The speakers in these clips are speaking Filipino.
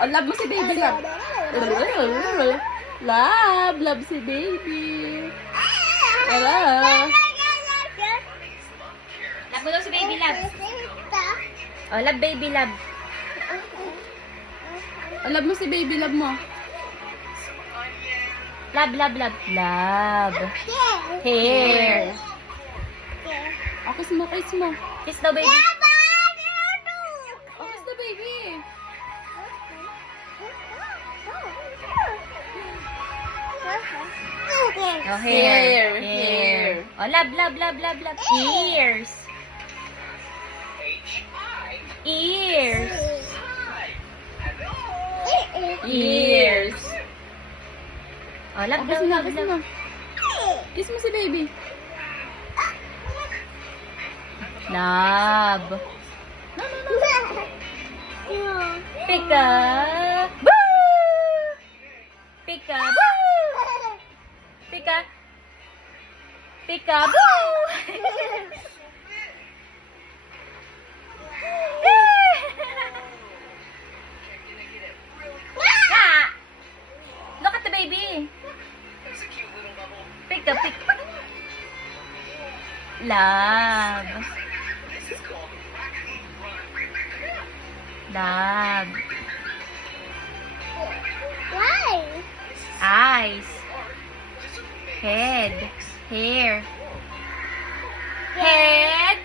Oh, love mo si baby, love. Love si baby. Hello. Love mo daw si baby, love. Oh, love baby, love. Oh, love mo si baby, love mo. Love, love, love. Love. Hair. Oh, kiss mo, kiss mo. Kiss daw, baby. Oh, kiss the baby. Oh, Hair, hair. hair. Oh, love, love, love, love, love. Ears. Ears. Ears. Oh, love, Oh, kiss love, mo, love, kiss mo. love. Kiss mo si baby. Love. Pika. Boo! Pika. Boo! Pika. Pika. Boo! Ah! Look at the baby. Pika, pika. Love. Love. Eyes. Head. Hair. Head.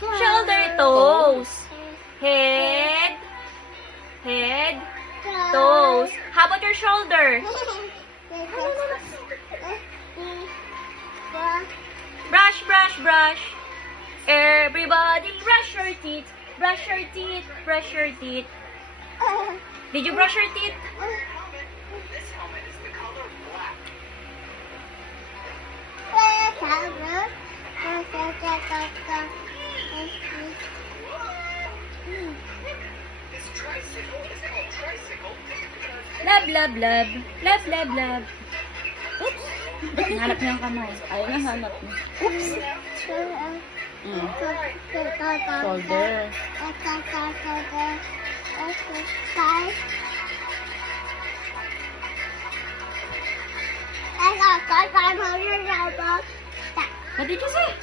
Shoulder, toes. Head. Head. Toes. How about your shoulder? Brush, brush, brush. Everybody brush your teeth. Brush your teeth. Brush your teeth. Did you brush your teeth? Love, love, love. Love, love, love. Oops. Hanap niya ang kamay. Ayun ang hanap mo. Oops. Shoulder. What did you say?